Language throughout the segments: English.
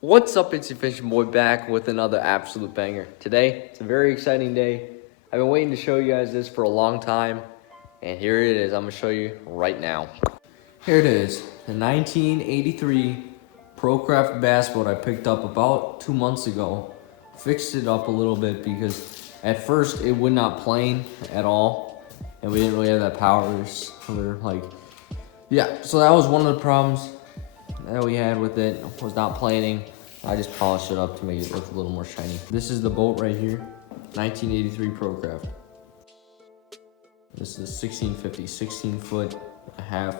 What's up, it's your fishing boy back with another absolute banger. Today, it's a very exciting day. I've been waiting to show you guys this for a long time, and here it is. I'm gonna show you right now. Here it is, the 1983 ProCraft bass boat I picked up about 2 months ago. Fixed it up a little bit because at first it would not plane at all, and we didn't really have that power. We were like, yeah, so that was one of the problems that we had with it. Was not planing. I just polished it up to make it look a little more shiny. This is the boat right here, 1983 ProCraft. This is a 1650, 16 foot and a half.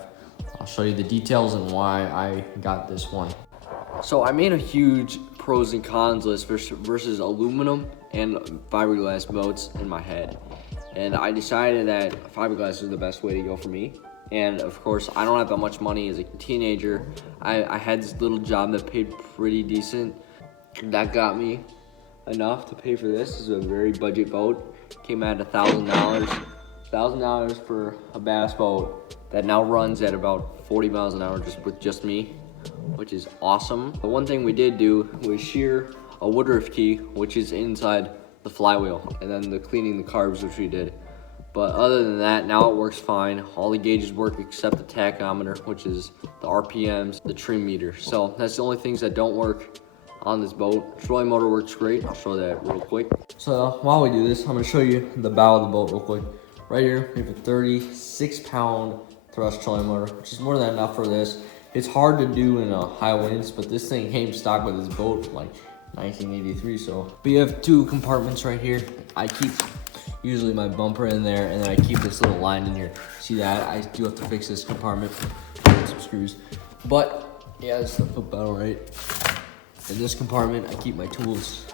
I'll show you the details and why I got this one. So I made a huge pros and cons list versus aluminum and fiberglass boats in my head. And I decided that fiberglass is the best way to go for me. And of course, I don't have that much money as a teenager. I had this little job that paid pretty decent. That got me enough to pay for this. This is a very budget boat. Came at $1,000. $1,000 for a bass boat that now runs at about 40 miles an hour with just me, which is awesome. The one thing we did do was shear a Woodruff key, which is inside the flywheel, and then the cleaning the carbs, which we did. But other than that, now it works fine. All the gauges work except the tachometer, which is the RPMs, the trim meter. So that's the only things that don't work on this boat. Trolling motor works great. I'll show that real quick. So while we do this, I'm gonna show you the bow of the boat real quick. Right here, we have a 36-pound thrust trolling motor, which is more than enough for this. It's hard to do in high winds, but this thing came stock with this boat like 1983. So we have two compartments right here. I keep usually my bumper in there, and then I keep this little line in here. See that? I do have to fix this compartment with some screws. But yeah, this is the foot pedal, right? In this compartment, I keep my tools.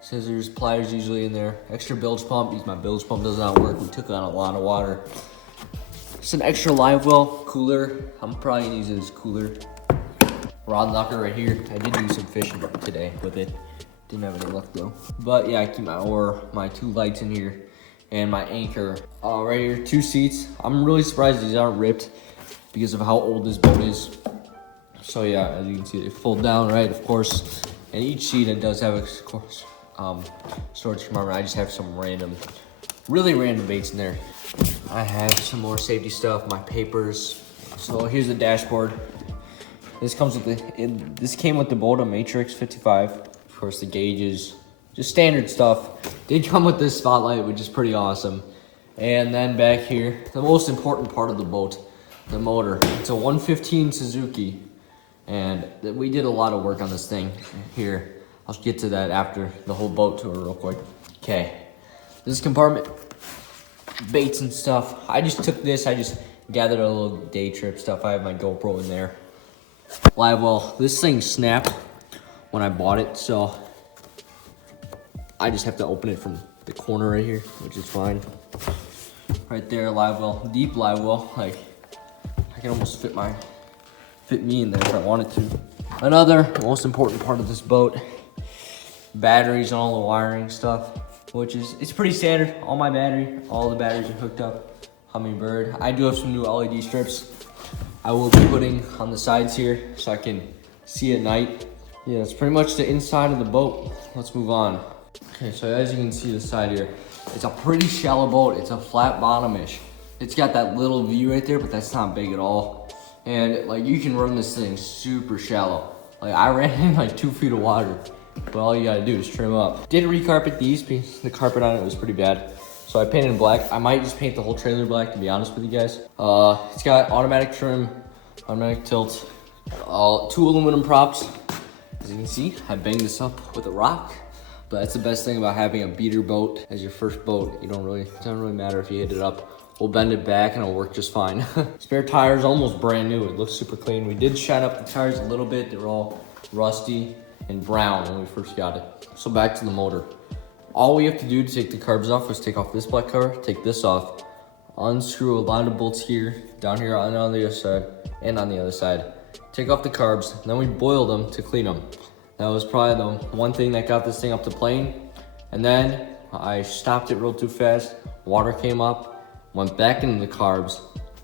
Scissors, pliers usually in there. Extra bilge pump, because my bilge pump does not work. We took on a lot of water. Just an extra live well, cooler. I'm probably gonna use it as cooler. Rod locker right here. I did do some fishing today with it. Didn't have any luck though. But yeah, I keep my oar, my two lights in here, and my anchor. Right here, two seats. I'm really surprised these aren't ripped because of how old this boat is. So yeah, as you can see, they fold down, right, of course. And each seat, it does have a storage compartment. I just have some really random baits in there. I have some more safety stuff, my papers. So here's the dashboard. This comes with this came with the boat, a Matrix 55. Of course, the gauges, just standard stuff. Did come with this spotlight, which is pretty awesome. And then back here, the most important part of the boat, the motor. It's a 115 Suzuki, and we did a lot of work on this thing here. I'll get to that after the whole boat tour real quick. Okay, this compartment, baits and stuff. I just took this, I just gathered a little day trip stuff. I have my GoPro in there. Live well, this thing snapped when I bought it, so I just have to open it from the corner right here, which is fine. Right there, live well, deep live well. Like I can almost fit me in there if I wanted to. Another most important part of this boat, batteries and all the wiring stuff, which is it's pretty standard. All the batteries are hooked up. Hummingbird. I do have some new LED strips I will be putting on the sides here so I can see at night. Yeah, it's pretty much the inside of the boat. Let's move on. Okay, so as you can see the side here, it's a pretty shallow boat. It's a flat bottom-ish. It's got that little view right there, but that's not big at all. And like you can run this thing super shallow. Like I ran in like 2 feet of water, but all you gotta do is trim up. Did recarpet these because the carpet on it was pretty bad. So I painted in black. I might just paint the whole trailer black, to be honest with you guys. It's got automatic trim, automatic tilt, 2 aluminum props. As you can see, I banged this up with a rock, but that's the best thing about having a beater boat as your first boat. It doesn't really matter if you hit it up. We'll bend it back and it'll work just fine. Spare tires, almost brand new. It looks super clean. We did shine up the tires a little bit. They were all rusty and brown when we first got it. So back to the motor. All we have to do to take the carbs off is take off this black cover, take this off, unscrew a line of bolts here, down here and on the other side, and on the other side. Take off the carbs, then we boil them to clean them. That was probably the one thing that got this thing up to plane. And then I stopped it real too fast. Water came up, went back into the carbs,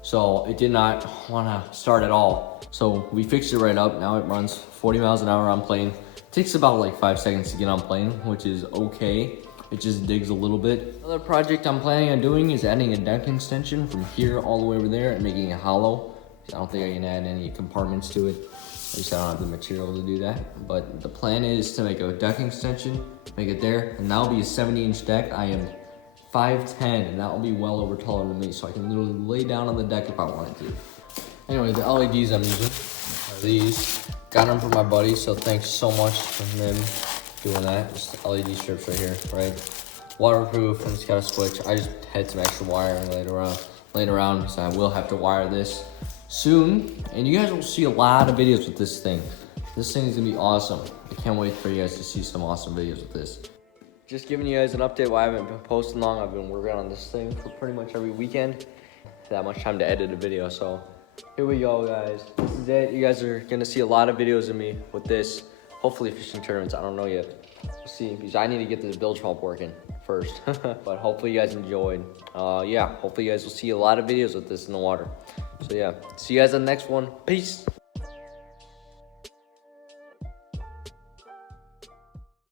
So it did not want to start at all. So we fixed it right up. Now it runs 40 miles an hour on plane. It takes about like 5 seconds to get on plane, which is okay. It just digs a little bit. Another project I'm planning on doing is adding a deck extension from here all the way over there and making it hollow. I don't think I can add any compartments to it. At least I don't have the material to do that. But the plan is to make a deck extension, make it there, and that'll be a 70-inch deck. I am 5'10", and that will be well over taller than me, so I can literally lay down on the deck if I wanted to. Anyway, the LEDs I'm using are these. Got them from my buddy, so thanks so much for him doing that. Just LED strips right here, right? Waterproof, and it's got a switch. I just had some extra wiring laid around, so I will have to wire this soon. And you guys will see a lot of videos with this thing. This thing is gonna be awesome. I can't wait for you guys to see some awesome videos with this. Just giving you guys an update why I haven't been posting long. I've been working on this thing for pretty much every weekend. That much time to edit a video, so here we go, guys. This is it. You guys are gonna see a lot of videos of me with this. Hopefully fishing tournaments, I don't know yet. We'll see, because I need to get this bilge pump working first. But hopefully you guys enjoyed. Yeah, hopefully you guys will see a lot of videos with this in the water. So yeah, see you guys on the next one. Peace.